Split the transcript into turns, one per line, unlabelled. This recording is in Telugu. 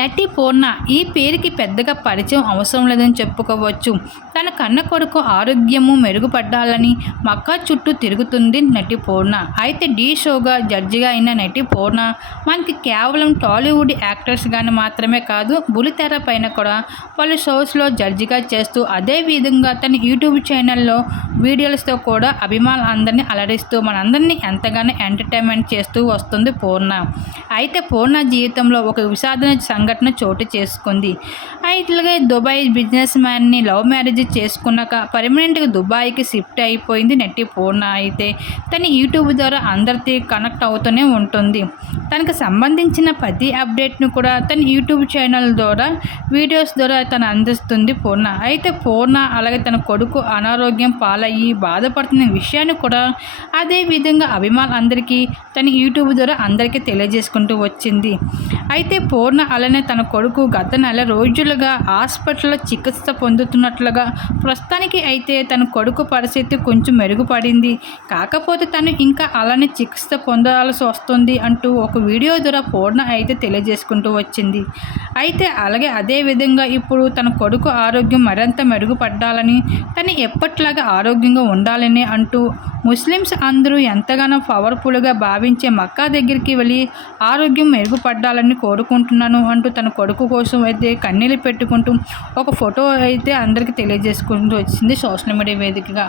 నటి పూర్ణ ఈ పేరుకి పెద్దగా పరిచయం అవసరం లేదని చెప్పుకోవచ్చు. తన కన్న కొడుకు ఆరోగ్యము మెరుగుపడాలని మక్కా చుట్టూ తిరుగుతుంది నటి పూర్ణ. అయితే డీ షోగా జడ్జిగా అయిన నటి పూర్ణ మనకి కేవలం టాలీవుడ్ యాక్టర్స్ కానీ మాత్రమే కాదు బులితెర పైన కూడా పలు షోస్లో జడ్జిగా చేస్తూ అదే విధంగా తన యూట్యూబ్ ఛానల్లో వీడియోస్తో కూడా అభిమానులందరినీ అలరిస్తూ మనందరినీ ఎంతగానో ఎంటర్టైన్మెంట్ చేస్తూ వస్తుంది పూర్ణ. అయితే పూర్ణ జీవితంలో ఒక విషాదన సంఘటన చోటు చేసుకుంది. అయితే దుబాయ్ బిజినెస్ మ్యాన్ని లవ్ మ్యారేజ్ చేసుకున్నాక పర్మనెంట్గా దుబాయ్కి షిఫ్ట్ అయిపోయింది నెట్టి పూర్ణ. అయితే తన యూట్యూబ్ ద్వారా అందరితో కనెక్ట్ అవుతూనే ఉంటుంది. తనకు సంబంధించిన ప్రతి అప్డేట్ను కూడా తన యూట్యూబ్ ఛానల్ ద్వారా వీడియోస్ ద్వారా తను అందిస్తుంది పూర్ణ. అయితే పూర్ణ అలాగే తన కొడుకు అనారోగ్యం పాలయ్యి బాధపడుతున్న విషయాన్ని కూడా అదే విధంగా అభిమానులందరికీ తన యూట్యూబ్ ద్వారా అందరికీ తెలియజేసుకుంటూ వచ్చింది. అయితే పూర్ణ అలానే తన కొడుకు గత నెల రోజులుగా హాస్పిటల్లో చికిత్స పొందుతున్నట్లుగా ప్రస్తుతానికి అయితే తన కొడుకు పరిస్థితి కొంచెం మెరుగుపడింది. కాకపోతే తను ఇంకా అలానే చికిత్స పొందాల్సి వస్తుంది అంటూ ఒక వీడియో ద్వారా పూర్ణ అయితే తెలియజేసుకుంటూ వచ్చింది. అయితే అలాగే అదే విధంగా ఇప్పుడు తన కొడుకు ఆరోగ్యం మరింత మెరుగుపడ్డాలని తను ఎప్పట్లాగా ఆరోగ్యంగా ఉండాలని అంటూ ముస్లిమ్స్ అందరూ ఎంతగానో పవర్ఫుల్గా భావించే మక్కా దగ్గరికి వెళ్ళి ఆరోగ్యం మెరుగుపడాలని కోరుకుంటున్నాను అంటూ తన కొడుకు కోసం అయితే కన్నీళ్ళు పెట్టుకుంటూ ఒక ఫోటో అయితే అందరికీ తెలియజేసుకుంటూ వచ్చింది సోషల్ మీడియా వేదికగా.